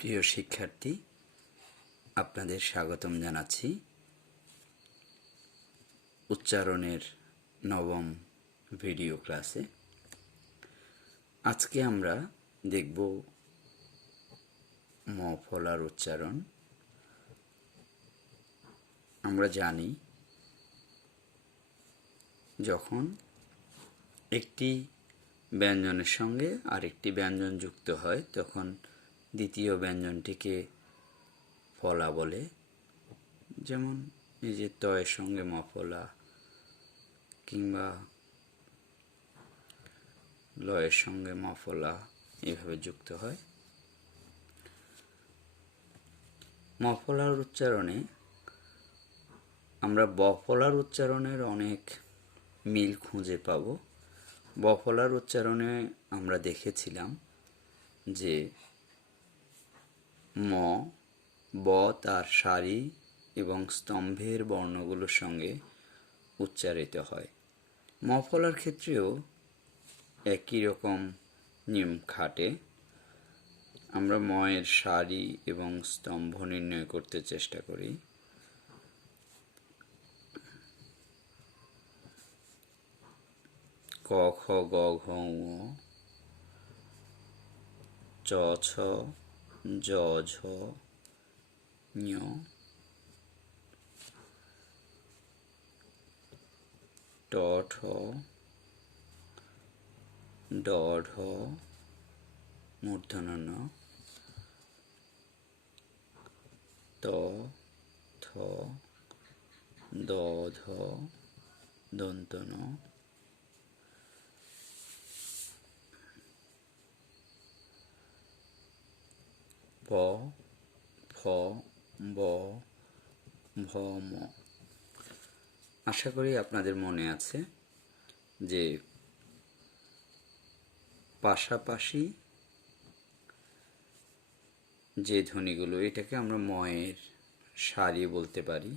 প্রিয় শিক্ষার্থী, আপনাদের স্বাগতম জানাচ্ছি উচ্চারণের নবম ভিডিও ক্লাসে। আজকে আমরা দেখব ম ফলার উচ্চারণ। আমরা জানি যখন একটি ব্যঞ্জনের সঙ্গে আরেকটি ব্যঞ্জন যুক্ত হয় তখন দ্বিতীয় ব্যঞ্জনটিকে ফলা বলে। যেমন এই যে তয়ের সঙ্গে মফলা কিংবা লয়ের সঙ্গে মফলা এইভাবে যুক্ত হয়। মফলার উচ্চারণে আমরা বফলার উচ্চারণের অনেক মিল খুঁজে পাব। বফলার উচ্চারণে আমরা দেখেছিলাম যে ম ব তার সারি এবং স্তম্ভের বর্ণগুলোর সঙ্গে উচ্চারিত হয়। মফলার ক্ষেত্রেও একই রকম নিয়ম খাটে। আমরা ময়ের সারি এবং স্তম্ভ নির্ণয় করতে চেষ্টা করি। ক খ গ ঘ ঙ, চ ছ জ ঝ ঞ, ট ঠ ড ঢ মূর্ধন্য ণ, ত থ দ ধ দন্ত ন, প ফ ব ভ ম। আশা করি আপনাদের মনে আছে যে পাশাপাশি যে ধ্বনিগুলো, এটাকে আমরা ময়ের সারি বলতে পারি।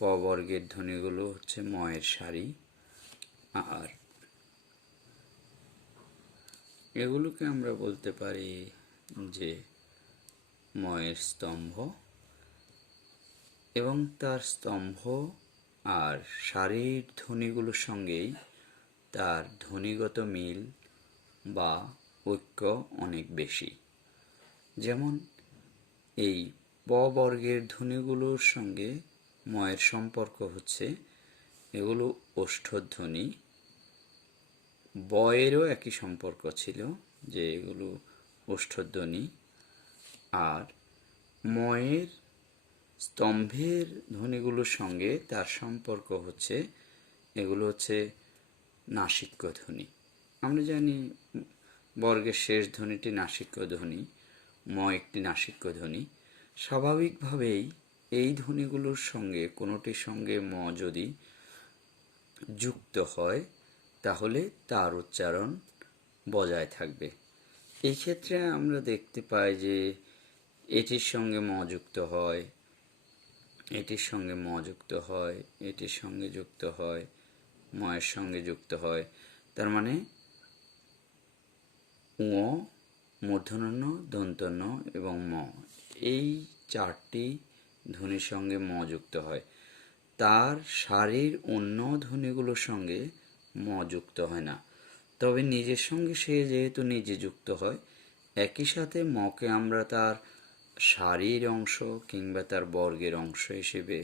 প বর্গের ধ্বনিগুলো হচ্ছে ময়ের সারি, আর এগুলোকে আমরা বলতে পারি যে ময়ের স্তম্ভ। এবং তার স্তম্ভ আর সারির ধ্বনিগুলোর সঙ্গেই তার ধ্বনিগত মিল বা ঐক্য অনেক বেশি। যেমন এই প বর্গের ধ্বনিগুলোর সঙ্গে ময়ের সম্পর্ক হচ্ছে, এগুলো ওষ্ঠধ্বনি। বয়েরও একই সম্পর্ক ছিল যে এগুলো ওষ্ঠধ্বনি। আর ময়ের স্তম্ভের ধ্বনিগুলোর সঙ্গে তার সম্পর্ক হচ্ছে, এগুলো হচ্ছে নাসিক্য ধ্বনি। আমরা জানি বর্গের শেষ ধ্বনিটি নাসিক্য ধ্বনি, ম একটি নাসিক্য ধ্বনি। স্বাভাবিকভাবেই এই ধ্বনিগুলোর সঙ্গে কোনোটির সঙ্গে ম যদি যুক্ত হয় তাহলে তার উচ্চারণ বজায় থাকবে। এই ক্ষেত্রে আমরা দেখতে পাই যে এটির সঙ্গে ম যুক্ত হয়, এটির সঙ্গে ম যুক্ত হয়, এটির সঙ্গে যুক্ত হয়, ময়ের সঙ্গে যুক্ত হয়। তার মানে ঙ, মূর্ধন্য ণ, দন্ত ন এবং ম, এই চারটি ধ্বনির সঙ্গে ম যুক্ত হয়। তার সারির অন্য ধ্বনিগুলোর সঙ্গে ম যুক্ত হয় না। তবে নিজের সঙ্গে সে যেহেতু নিজে যুক্ত হয়, একই সাথে মকে আমরা তার সারির অংশ কিংবা তার বর্গের অংশ হিসেবে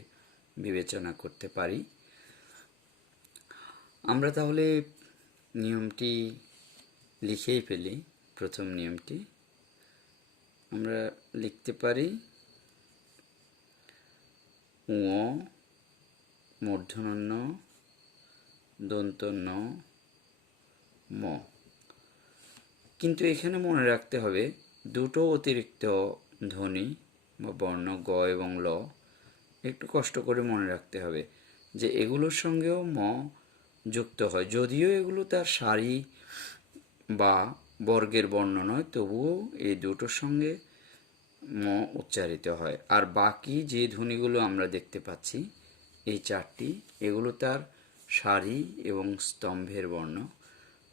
বিবেচনা করতে পারি। আমরা তাহলে নিয়মটি লিখেই ফেলি। প্রথম নিয়মটি আমরা লিখতে পারি ঙ, মূর্ধন্য ণ, দন্ত ন, ম। কিন্তু এখানে মনে রাখতে হবে দুটো অতিরিক্ত ধ্বনি বা বর্ণ গ এবং ল একটু কষ্ট করে মনে রাখতে হবে যে এগুলোর সঙ্গেও ম যুক্ত হয়। যদিও এগুলো তার সারি বা বর্গের বর্ণ নয়, তবুও এই দুটোর সঙ্গে ম উচ্চারিত হয়। আর বাকি যে ধ্বনিগুলো আমরা দেখতে পাচ্ছি এই চারটি, এগুলো তার সারি এবং স্তম্ভের বর্ণ।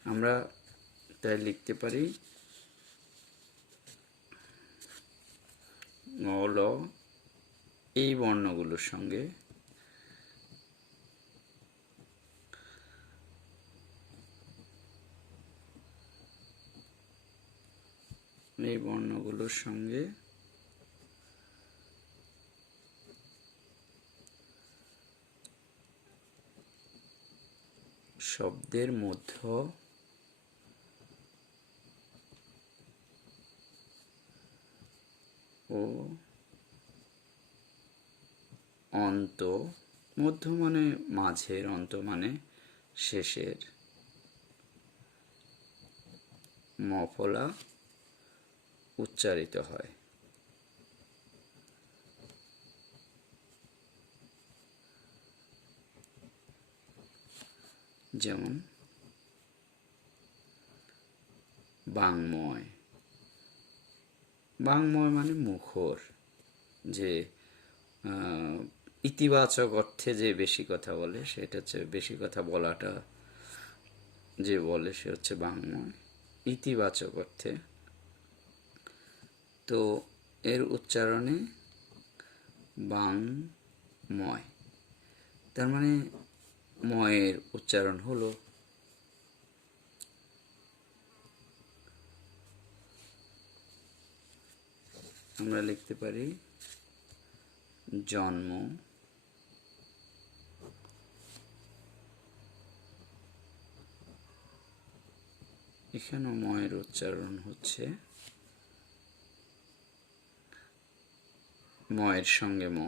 আমরা তাই লিখতে পারি ঙ ল এই বর্ণগুলোর সঙ্গে শব্দের মধ্য ও অন্ত, মধ্য মানে মাঝের, অন্ত মানে শেষের, মফলা উচ্চারিত হয়। যেমন বাংময়। বাংময় মানে মুখর, যে ইতিবাচক অর্থে যে বেশি কথা বলে, সেটা হচ্ছে বেশি কথা বলাটা যে বলে সে হচ্ছে বাংময়, ইতিবাচক অর্থে। তো এর উচ্চারণে বাংময়, তার মানে ময়ের উচ্চারণ হলো। আমরা লিখতে পারি জন্ম, এখানেও ময়ের উচ্চারণ হচ্ছে ময়ের সঙ্গে ম,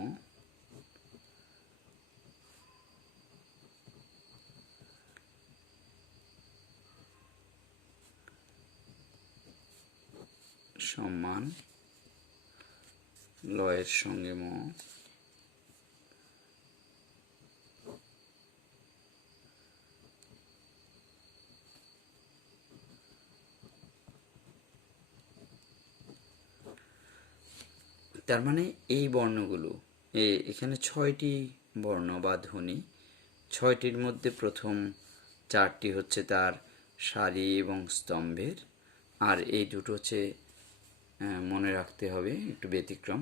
সম্মান, লয়ের সঙ্গে ম, তার মানে এই বর্ণগুলো, এখানে 6টি বর্ণ বা ধ্বনি, 6টির মধ্যে প্রথম 4টি হচ্ছে তার সারি এবং স্তম্ভের, আর এই দুটো হচ্ছে মনে রাখতে হবে একটু ব্যতিক্রম।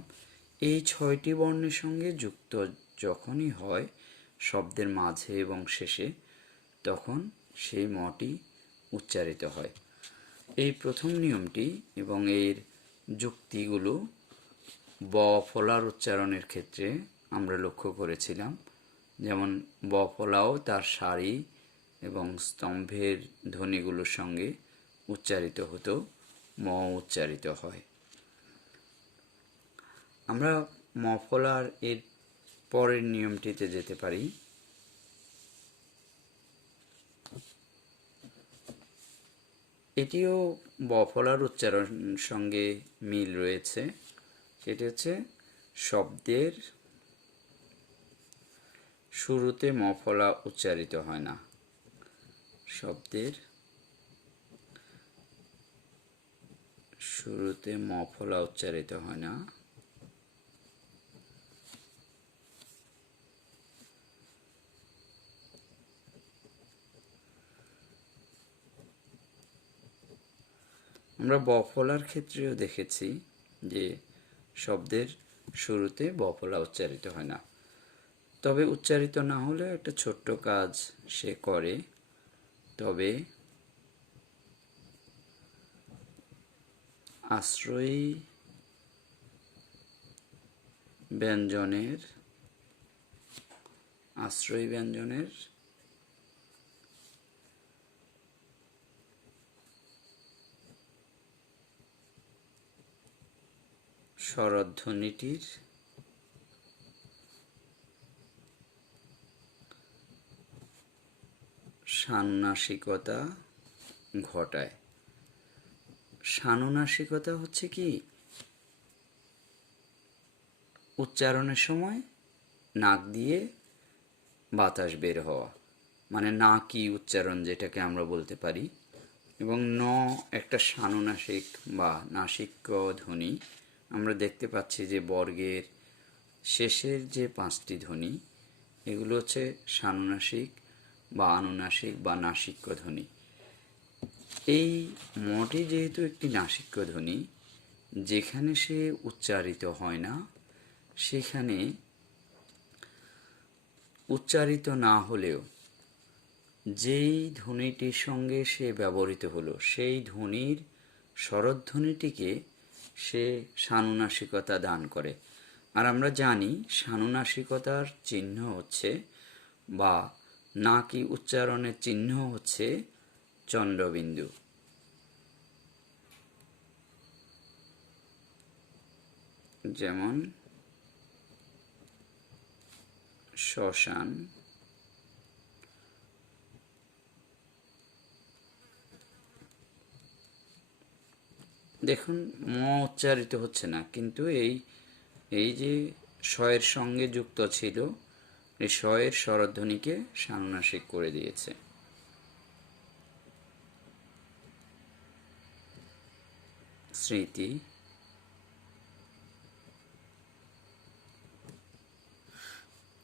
এই 6টি বর্ণের সঙ্গে যুক্ত যখনই হয় শব্দের মাঝে এবং শেষে, তখন সেই মটি উচ্চারিত হয়। এই প্রথম নিয়মটি এবং এর যুক্তিগুলো ব ফলার উচ্চারণের ক্ষেত্রে আমরা লক্ষ্য করেছিলাম। যেমন ব ফলাও তার সারি এবং স্তম্ভের ধ্বনিগুলোর সঙ্গে উচ্চারিত হতো, ম উচ্চারিত হয়। আমরা ম ফলার এর পরের নিয়মটিতে যেতে পারি। এটিও ব ফলার উচ্চারণ সঙ্গে মিল রয়েছে, সেটি হচ্ছে শব্দের শুরুতে ম ফলা উচ্চারিত হয় না। শব্দের শুরুতে ম ফলা উচ্চারিত হয় না। আমরা ব ফলার ক্ষেত্রেও দেখেছি যে শব্দের শুরুতে ব ফলা উচ্চারিত হয় না। তবে উচ্চারিত না হলে একটা ছোট্ট কাজ সে করে, তবে আশ্রয়ী ব্যঞ্জনের স্বরধ্বনিটির ষান্নাসিকতা ঘটায়। ষানুনাসিকতা হচ্ছে কি, উচ্চারণের সময় নাক দিয়ে বাতাস বের হওয়া, মানে নাকি উচ্চারণ যেটাকে আমরা বলতে পারি। এবং ন একটা ষানুনাসিক বা নাসিক্য ধ্বনি। আমরা দেখতে পাচ্ছি যে বর্গের শেষের যে 5টি ধ্বনি, এগুলো হচ্ছে ষানুনাসিক বা আনুনাসিক বা নাসিক্য ধ্বনি। এই মটি যেহেতু একটি নাসিক্য ধ্বনি, যেখানে সে উচ্চারিত হয় না সেখানে উচ্চারিত না হলেও যেই ধ্বনিটির সঙ্গে সে ব্যবহৃত হলো সেই ধ্বনির স্বরধ্বনিটিকে সে সানুনাসিকতা দান করে। আর আমরা জানি সানুনাসিকতার চিহ্ন হচ্ছে বা নাকি উচ্চারণের চিহ্ন হচ্ছে চন্দ্রবিন্দু। যেমন শ্মশান, দেখুন ম উচ্চারিত হচ্ছে না, কিন্তু এই যে স-এর সঙ্গে যুক্ত ছিল এই স-এর স্বরধ্বনিকে সানুনাসিক করে দিয়েছে। স্মৃতি,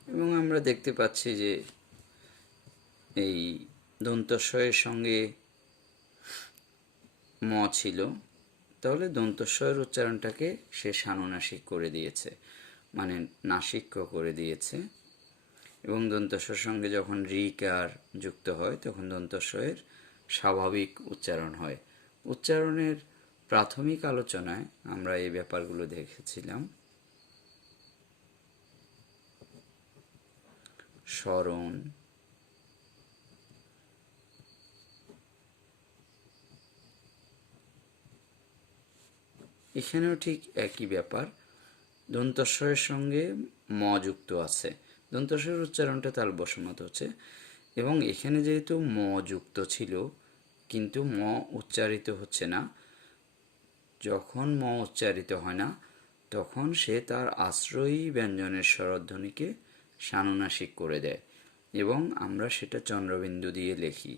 এবং আমরা দেখতে পাচ্ছি যে এই দন্ত স-এর সঙ্গে ম ছিল, তাহলে দন্ত স-এর উচ্চারণটাকে সে সানুনাসিক করে দিয়েছে, মানে নাসিক্য করে দিয়েছে। এবং দন্ত স-এর সঙ্গে যখন রিকার যুক্ত হয় তখন দন্ত স-এর স্বাভাবিক উচ্চারণ হয়। উচ্চারণের প্রাথমিক আলোচনায় আমরা এই ব্যাপারগুলো দেখেছিলাম। স্মরণ, এখানেও ঠিক একই ব্যাপার, দন্ত স-এর সঙ্গে ম যুক্ত আছে, দন্ত স-এর উচ্চারণটা তাল বসনত হচ্ছে, এবং এখানে যেহেতু ম যুক্ত ছিল কিন্তু ম উচ্চারিত হচ্ছে না, যখন ম উচ্চারিত হয় না তখন সে তার আশ্রয়ী ব্যঞ্জনের স্বরধ্বনিকে সানুনাসিক করে দেয় এবং আমরা সেটা চন্দ্রবিন্দু দিয়ে লিখি।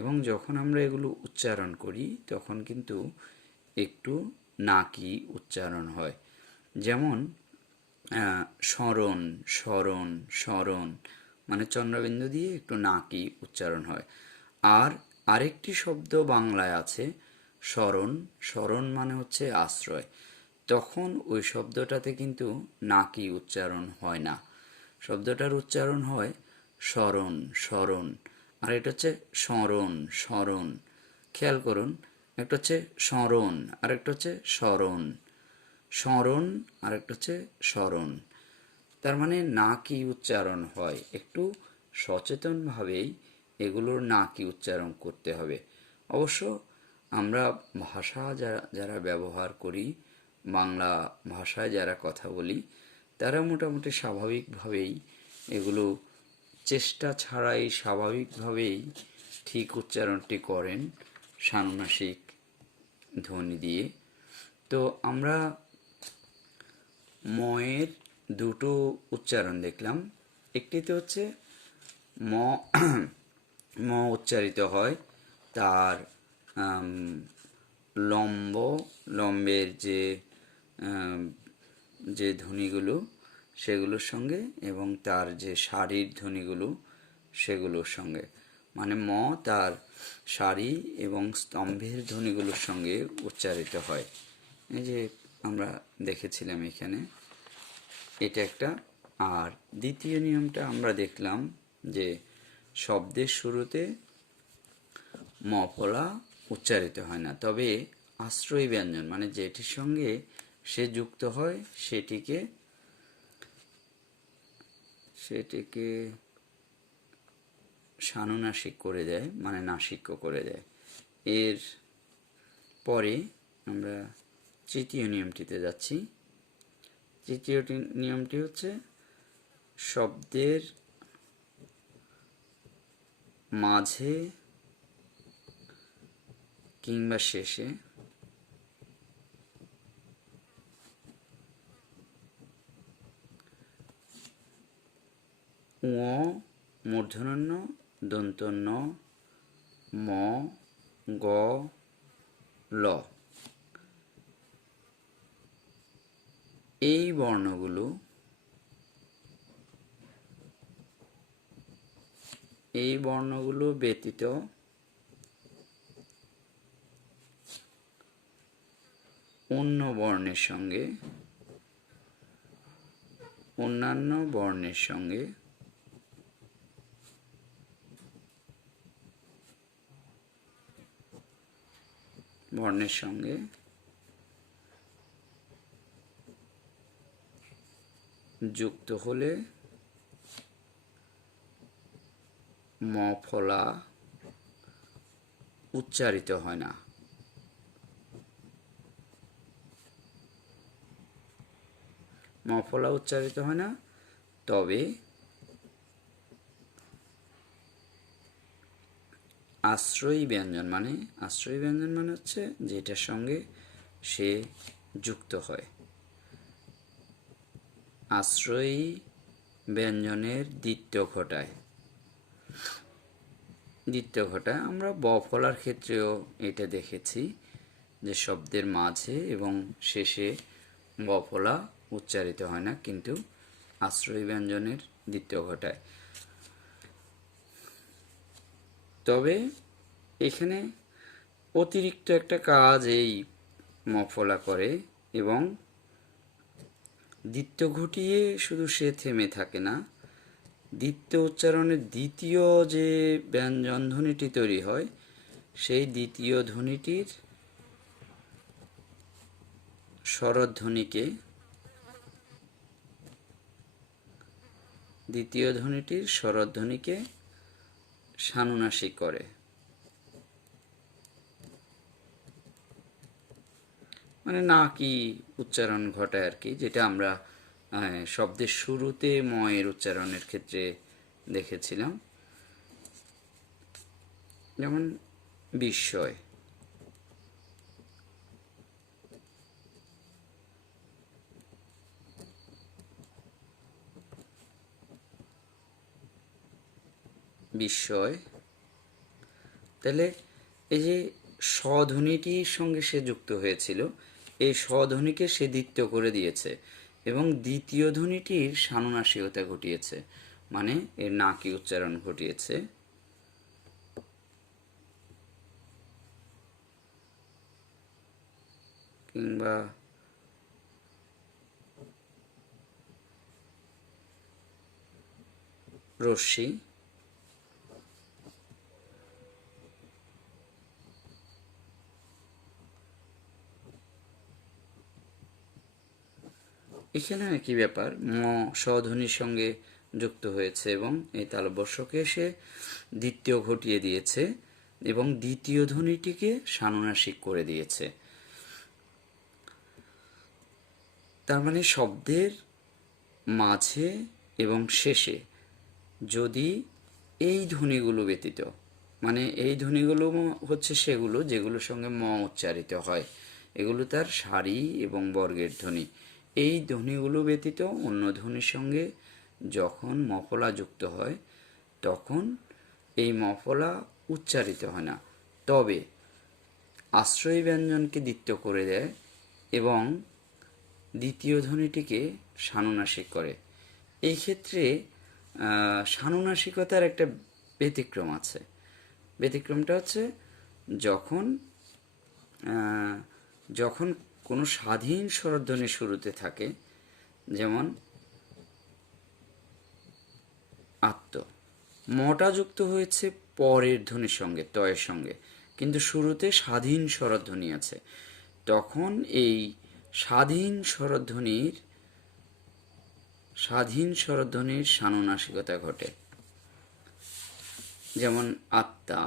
এবং যখন আমরা এগুলো উচ্চারণ করি তখন কিন্তু একটু নাকি উচ্চারণ হয়। যেমন স্মরণ, স্মরণ, স্মরণ, মানে চন্দ্রবিন্দু দিয়ে একটু নাকি উচ্চারণ হয়। আর আরেকটি শব্দ বাংলায় আছে স্মরণ, স্মরণ মানে হচ্ছে আশ্রয়, তখন ওই শব্দটাতে কিন্তু নাকি উচ্চারণ হয় না, শব্দটার উচ্চারণ হয় স্মরণ, স্মরণ। আর এটা হচ্ছে স্মরণ, স্মরণ, খেয়াল করুন, একটা হচ্ছে স্মরণ আর একটা হচ্ছে স্মরণ, স্মরণ আর একটা হচ্ছে স্মরণ। তার মানে নাকি উচ্চারণ হয়, একটু সচেতনভাবেই এগুলোর নাকি উচ্চারণ করতে হবে। অবশ্য আমরা ভাষা যারা ব্যবহার করি, বাংলা ভাষায় যারা কথা বলি, তারা মোটামুটি স্বাভাবিকভাবেই এগুলো চেষ্টা ছাড়াই স্বাভাবিকভাবেই ঠিক উচ্চারণটি করেন সানুনাসিক ধ্বনি দিয়ে। তো আমরা ময়ের দুটো উচ্চারণ দেখলাম, একটিতে হচ্ছে ম ম উচ্চারিত হয় তার লম্ব, লম্বের যে ধ্বনিগুলো সেগুলোর সঙ্গে এবং তার যে সারির ধ্বনিগুলো সেগুলোর সঙ্গে, মানে ম তার সারি এবং স্তম্ভের ধ্বনিগুলোর সঙ্গে উচ্চারিত হয়। এই যে আমরা দেখেছিলাম এখানে, এটা একটা। আর দ্বিতীয় নিয়মটা আমরা দেখলাম যে শব্দের শুরুতে ম ফলা উচ্চারিত হয় না, তবে আশ্রয়ী ব্যঞ্জন মানে যেটির সঙ্গে সে যুক্ত হয় সেটিকে সানুনাসিক করে দেয়, মানে নাসিক্য করে দেয়। এর পরে আমরা তৃতীয় নিয়মটিতে যাচ্ছি। তৃতীয় নিয়মটি হচ্ছে শব্দের মাঝে কিংবা শেষে উ মূর্ধন্য দন্ত ন ম গ ল, এই বর্ণগুলো ব্যতীত অন্য বর্ণের সঙ্গে অন্যান্য বর্ণের সঙ্গে যুক্ত হলে ম ফলা উচ্চারিত হয় না। ম ফলা উচ্চারিত হয় না, তবে আশ্রয়ী ব্যঞ্জন মানে হচ্ছে যেটার সঙ্গে সে যুক্ত হয়। আশ্রয়ী ব্যঞ্জনের দ্বিত্ব ঘটায়। আমরা ব ফলার ক্ষেত্রেও এটা দেখেছি যে শব্দের মাঝে এবং শেষে ব ফলা উচ্চারিত হয় না, কিন্তু আশ্রয়ী ব্যঞ্জনের দ্বিত্ব ঘটায়। তবে এখানে অতিরিক্ত একটা কাজ এই ম ফলা করে, এবং দ্বিত্ব ঘটিয়ে শুধু সে থেমে থাকে না, দ্বিত্ব উচ্চারণের দ্বিতীয় যে ব্যঞ্জন ধ্বনিটি তৈরি হয়, সেই দ্বিতীয় ধ্বনিটির স্বরধ্বনিকে সানুনাসিক করে। মানে না কি উচ্চারণ ঘটায় আর কি, যেটা আমরা শব্দের শুরুতে ম এর উচ্চারণের ক্ষেত্রে দেখেছিলাম। যেমন বিস্ময়, তাহলে এই যে স্বধ্বনিটির সঙ্গে সে যুক্ত হয়েছিল, এই স্বধ্বনিকে সে দ্বিত্ব করে দিয়েছে এবং দ্বিতীয় ধ্বনিটির সানুনাসিকতা ঘটিয়েছে, মানে এর নাকি উচ্চারণ ঘটিয়েছে। কিংবা রশ্মি, এখানে একই ব্যাপার, ম স্বধ্বনির সঙ্গে যুক্ত হয়েছে এবং এই তালব্যস্যকে সে দ্বিতীয় ঘটিয়ে দিয়েছে এবং দ্বিতীয় ধ্বনিটিকে সানুনাসিক করে দিয়েছে। তার মানে শব্দের মাঝে এবং শেষে যদি এই ধ্বনিগুলো ব্যতীত, মানে এই ধ্বনিগুলো হচ্ছে সেগুলো যেগুলোর সঙ্গে ম উচ্চারিত হয়, এগুলো তার সারি এবং বর্গের ধ্বনি। এই ধ্বনিগুলো ব্যতীত অন্য ধ্বনির সঙ্গে যখন মফলা যুক্ত হয় তখন এই মফলা উচ্চারিত হয় না, তবে আশ্রয়ী ব্যঞ্জনকে দ্বিত্ব করে দেয় এবং দ্বিতীয় ধ্বনিটিকে সানুনাসিক করে। এই ক্ষেত্রে সানুনাসিকতার একটা ব্যতিক্রম আছে। ব্যতিক্রমটা হচ্ছে যখন কোনো স্বাধীন স্বরধ্বনি শুরুতে থাকে, যেমন আত্ম, মটা যুক্ত হয়েছে পরের ধ্বনির সঙ্গে, তয়ের সঙ্গে, কিন্তু শুরুতে স্বাধীন স্বরধ্বনি আছে, তখন এই স্বাধীন স্বরধ্বনির সানুনাসিকতা ঘটে। যেমন আত্মা,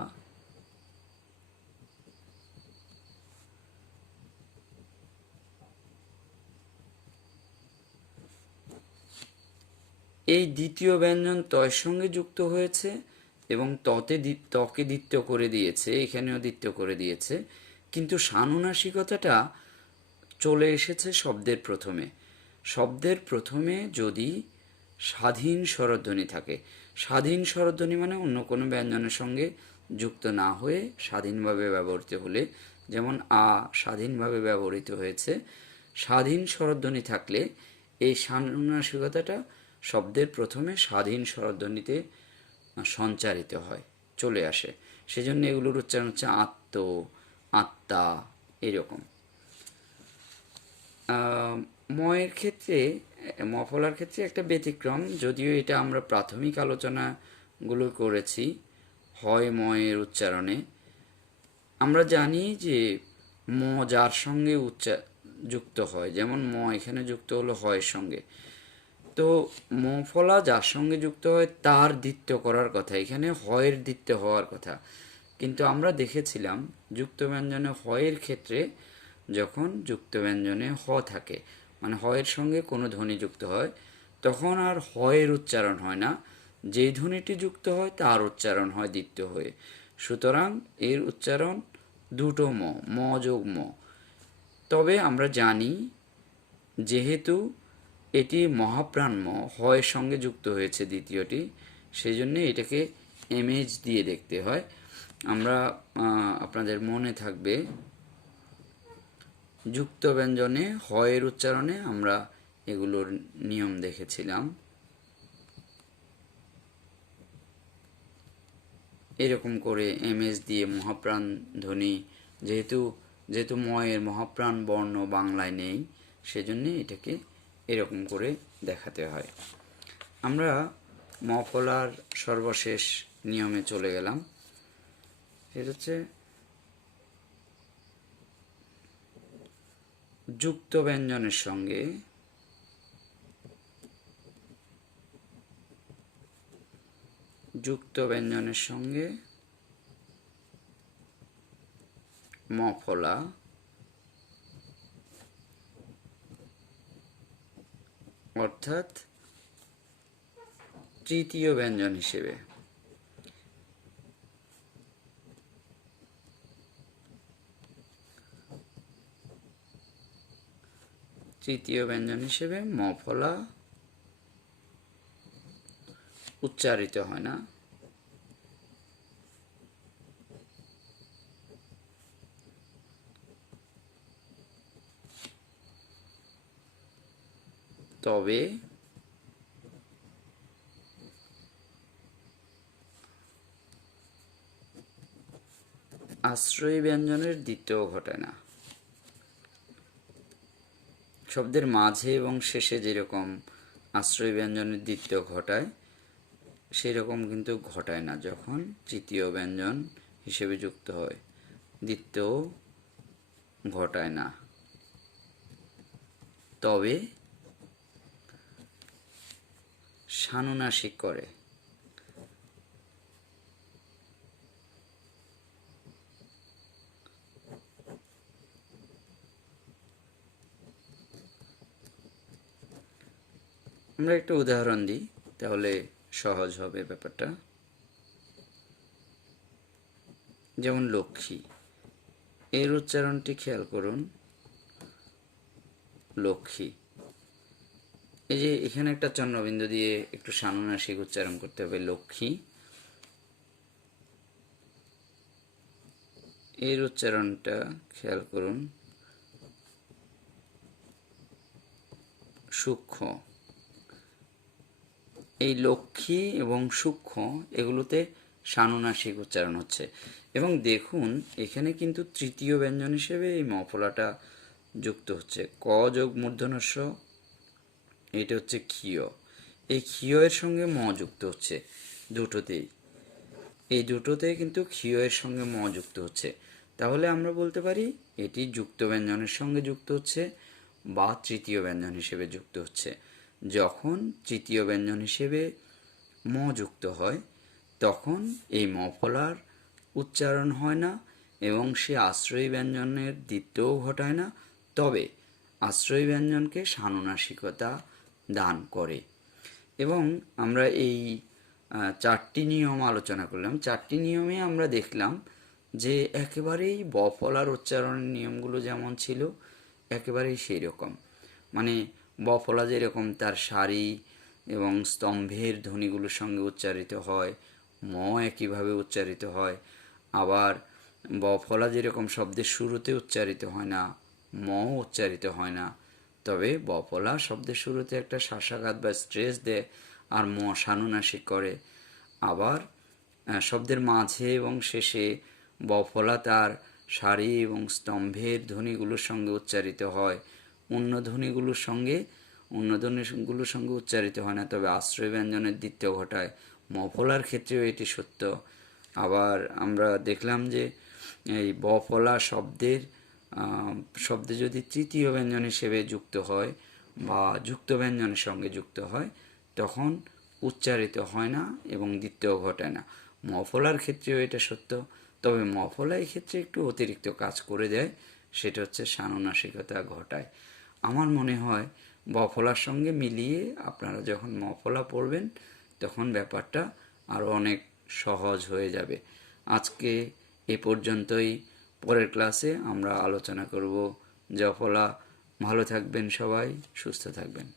এই দ্বিতীয় ব্যঞ্জন তয়ের সঙ্গে যুক্ত হয়েছে এবং তকে দ্বিত্ব করে দিয়েছে, এখানেও দ্বিত্ব করে দিয়েছে, কিন্তু সানুনাসিকতাটা চলে এসেছে শব্দের প্রথমে যদি স্বাধীন স্বরধ্বনি থাকে। স্বাধীন স্বরধ্বনি মানে অন্য কোনো ব্যঞ্জনের সঙ্গে যুক্ত না হয়ে স্বাধীনভাবে ব্যবহৃত হলে, যেমন আ স্বাধীনভাবে ব্যবহৃত হয়েছে। স্বাধীন স্বরধ্বনি থাকলে এই সানুনাসিকতাটা শব্দের প্রথমে স্বাধীন স্বরধ্বনিতে সঞ্চারিত হয়, চলে আসে। সেজন্য এগুলোর উচ্চারণ হচ্ছে আত্ম, আত্মা, এরকম। আহ, ময়ের ক্ষেত্রে মফলার ক্ষেত্রে একটা ব্যতিক্রম, যদিও এটা আমরা প্রাথমিক আলোচনাগুলো করেছি হয় ময়ের উচ্চারণে। আমরা জানি যে ম যার সঙ্গে যুক্ত হয়, যেমন ম এখানে যুক্ত হলো হয়ের সঙ্গে, তো মফলা যার সঙ্গে যুক্ত হয় তার দ্বিত্ব করার কথা, এখানে হয়ের দ্বিত্ব হওয়ার কথা। কিন্তু আমরা দেখেছিলাম যুক্ত ব্যঞ্জনে হয়ের ক্ষেত্রে যখন যুক্ত ব্যঞ্জনে হ থাকে, মানে হয়ের সঙ্গে কোনো ধ্বনি যুক্ত হয়, তখন আর হয়ের উচ্চারণ হয় না, যেই ধ্বনিটি যুক্ত হয় তার উচ্চারণ হয় দ্বিত্ব হয়ে। সুতরাং এর উচ্চারণ দুটো ম, ম যোগ ম। তবে আমরা জানি যেহেতু এটি মহাপ্রাণ ম হয়ের সঙ্গে যুক্ত হয়েছে দ্বিতীয়টি, সেই জন্যে এটাকে এমএজ দিয়ে দেখতে হয়। আমরা আপনাদের মনে থাকবে যুক্ত ব্যঞ্জনে হয়ের উচ্চারণে আমরা এগুলোর নিয়ম দেখেছিলাম। এরকম করে এমএস দিয়ে মহাপ্রাণ ধ্বনি, যেহেতু যেহেতু ময়ের মহাপ্রাণ বর্ণ বাংলায় নেই, সেজন্যে এটাকে এরকম করে দেখাতে হয়। আমরা মফলার সর্বশেষ নিয়মে চলে গেলাম, সেটা হচ্ছে যুক্ত ব্যঞ্জনের সঙ্গে মফলা অর্থাৎ তৃতীয় ব্যঞ্জন হিসেবে মফলা উচ্চারিত হয় না, তবে আশ্রয়ী ব্যঞ্জনের দ্বিতীয় ঘটায় না। শব্দের মাঝে এবং শেষে যেরকম আশ্রয়ী ব্যঞ্জনের দ্বিতীয় ঘটায়, সেরকম কিন্তু ঘটায় না যখন তৃতীয় ব্যঞ্জন হিসেবে যুক্ত হয়, দ্বিতীয় ঘটায় না। তবে সানুনাসিক করে। আমরা একটা উদাহরণ দিই, তাহলে সহজ হবে ব্যাপারটা। যেমন লক্ষ্মী, এর উচ্চারণটি খেয়াল করুন, লক্ষ্মী। এই যে এখানে একটা চন্দ্রবিন্দু দিয়ে একটু সানুনাসিক উচ্চারণ করতে হবে, লক্ষ্মী। এর উচ্চারণটা খেয়াল করুন, সূক্ষ্ম। এই লক্ষ্মী এবং সূক্ষ্ম এগুলোতে সানুনাসিক উচ্চারণ হচ্ছে। এবং দেখুন এখানে কিন্তু তৃতীয় ব্যঞ্জন হিসেবে এই মফলাটা যুক্ত হচ্ছে, ক যোগ মূর্ধন্যস্ব, এটা হচ্ছে ক্ষীয়। এই ক্ষীয় এর সঙ্গে ম যুক্ত হচ্ছে দুটোতেই, এই দুটোতেই কিন্তু ক্ষীয় এর সঙ্গে ম যুক্ত হচ্ছে। তাহলে আমরা বলতে পারি এটি যুক্ত ব্যঞ্জনের সঙ্গে যুক্ত হচ্ছে বা তৃতীয় ব্যঞ্জন হিসেবে যুক্ত হচ্ছে। যখন তৃতীয় ব্যঞ্জন হিসেবে ম যুক্ত হয় তখন এই মফলার উচ্চারণ হয় না এবং সে আশ্রয়ী ব্যঞ্জনের দ্বিতীয় ঘটায় না, তবে আশ্রয়ী ব্যঞ্জনকে সানুনাসিকতা দান করে। এবং আমরা এই চারটি নিয়ম আলোচনা করলাম। চারটি নিয়মে আমরা দেখলাম যে একেবারেই বফলার উচ্চারণের নিয়মগুলো যেমন ছিল একেবারেই সেই রকম, মানে বফলা যেরকম তার সারি এবং স্তম্ভের ধ্বনিগুলোর সঙ্গে উচ্চারিত হয়, ম একইভাবে উচ্চারিত হয়। আবার বফলা যেরকম শব্দের শুরুতে উচ্চারিত হয় না, ম উচ্চারিত হয় না, তবে বফলা শব্দের শুরুতে একটা শ্বাসাঘাত বা স্ট্রেস দেয় আর ম সানুনাসিক করে। আবার শব্দের মাঝে এবং শেষে বফলা তার সারি এবং স্তম্ভের ধ্বনিগুলোর সঙ্গে উচ্চারিত হয়, অন্য ধ্বনিগুলোর সঙ্গে উচ্চারিত হয় না, তবে আশ্রয় ব্যঞ্জনের দ্বিতীয় ঘটায়। মফলার ক্ষেত্রেও এটি সত্য। আবার আমরা দেখলাম যে এই বফলা শব্দে যদি তৃতীয় ব্যঞ্জন হিসেবে যুক্ত হয় বা যুক্ত ব্যঞ্জনের সঙ্গে যুক্ত হয়, তখন উচ্চারিত হয় না এবং দ্বিতীয় ঘটায় না। মফলার ক্ষেত্রেও এটা সত্য, তবে মফলা এই ক্ষেত্রে একটু অতিরিক্ত কাজ করে দেয়, সেটা হচ্ছে সানুনাসিকতা ঘটায়। আমার মনে হয় বফলার সঙ্গে মিলিয়ে আপনারা যখন মফলা পড়বেন তখন ব্যাপারটা আরও অনেক সহজ হয়ে যাবে। আজকে এ পর্যন্তই। পরের ক্লাসে আমরা আলোচনা করব জফলা। ভালো থাকবেন সবাই, সুস্থ থাকবেন।